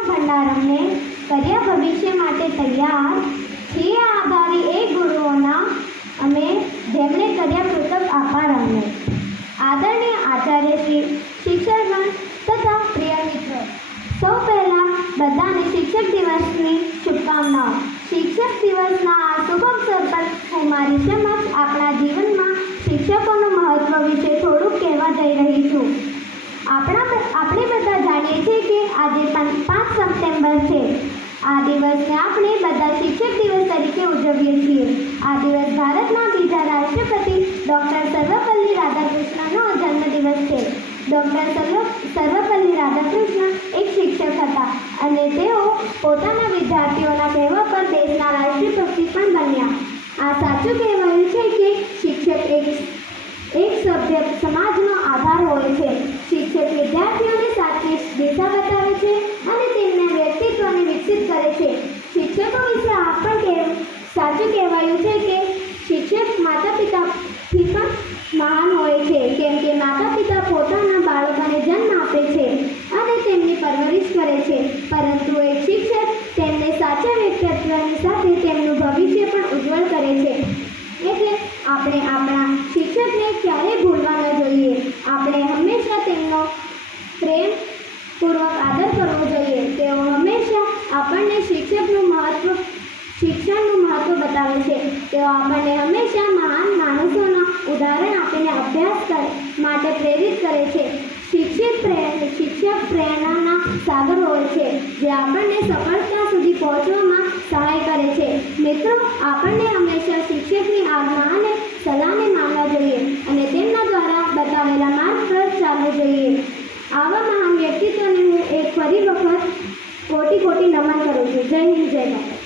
જ્ઞાનનો ભંડાર અમને કર્યા ભવિષ્ય માટે તૈયાર છીએ આભારી એ ગુરુઓના અમે જેમણે કર્યા કૃતજ્ઞ આભાર અમને। આદરણીય આચાર્ય શ્રી, શિક્ષકગણ તથા પ્રિય મિત્રો, સૌ પહેલાં બધાને શિક્ષક દિવસની શુભકામનાઓ। શિક્ષક દિવસના આ શુભ અવસર પર હું મારી સમક્ષ આપણા જીવનમાં શિક્ષકોનું મહત્વ વિશે થોડુંક કહેવા જઈ રહી છું। આપણે બધા જાણીએ છીએ કે આજે 5 સપ્ટેમ્બર છે। આ દિવસને આપણે બધા શિક્ષક દિવસ તરીકે ઉજવીએ છીએ। આ દિવસ ભારતના બીજા રાષ્ટ્રપતિ ડૉક્ટર સર્વપલ્લી રાધાકૃષ્ણનો જન્મદિવસ છે। ડૉક્ટર સર્વપલ્લી રાધાકૃષ્ણ એક શિક્ષક હતા અને તેઓ પોતાના વિદ્યાર્થીઓના કહેવા પર દેશના રાષ્ટ્રપતિ પણ બન્યા। આ સાચું કહેવાયું છે કે શિક્ષક એક સભ્ય સમાજનો આધાર હોય છે। શિક્ષક વિદ્યાર્થીઓને સાચી દિશા બતાવે છે અને તેમના વ્યક્તિત્વને વિકસિત કરે છે। શિક્ષકો વિશે આ પણ સાચું કહેવાયું છે કે શિક્ષક માતા પિતાથી પણ મહાન હોય છે, કેમ કે માતા પિતા પોતાના બાળકોને જન્મ આપે છે અને તેમની પરવરિશ કરે છે, પરંતુ એક શિક્ષક તેમને સાચા વ્યક્તિત્વની સાથે તેમનું ભવિષ્ય પણ ઉજ્જવળ કરે છે। એટલે આપણે આપણા શિક્ષકને ક્યારેય ભૂલવા ન જોઈએ। આપણે હંમેશા તેમનો પ્રેમપૂર્વક આદર કરવો જોઈએ। તેઓ હંમેશા આપણને શિક્ષણનું મહત્વ બતાવે છે। તેઓ આપણને હંમેશા મહાન માણસોના ઉદાહરણ આપીને અભ્યાસ માટે પ્રેરિત કરે છે। શિક્ષક પ્રેરણાના સાગર હોય છે, જે આપણને સફળતા સુધી પહોંચવામાં સહાય કરે છે। મિત્રો, આપણને હંમેશા શિક્ષકની આજ્ઞા અને સલાહને માનવા જોઈએ અને તેમના દ્વારા બતાવેલા માર્ગ પર ચાલવું જોઈએ। આવા મહાન વ્યક્તિત્વને હું એક ફરી વખત કોટી નમન કરું છું। જય હિન્દ, જય ભારત।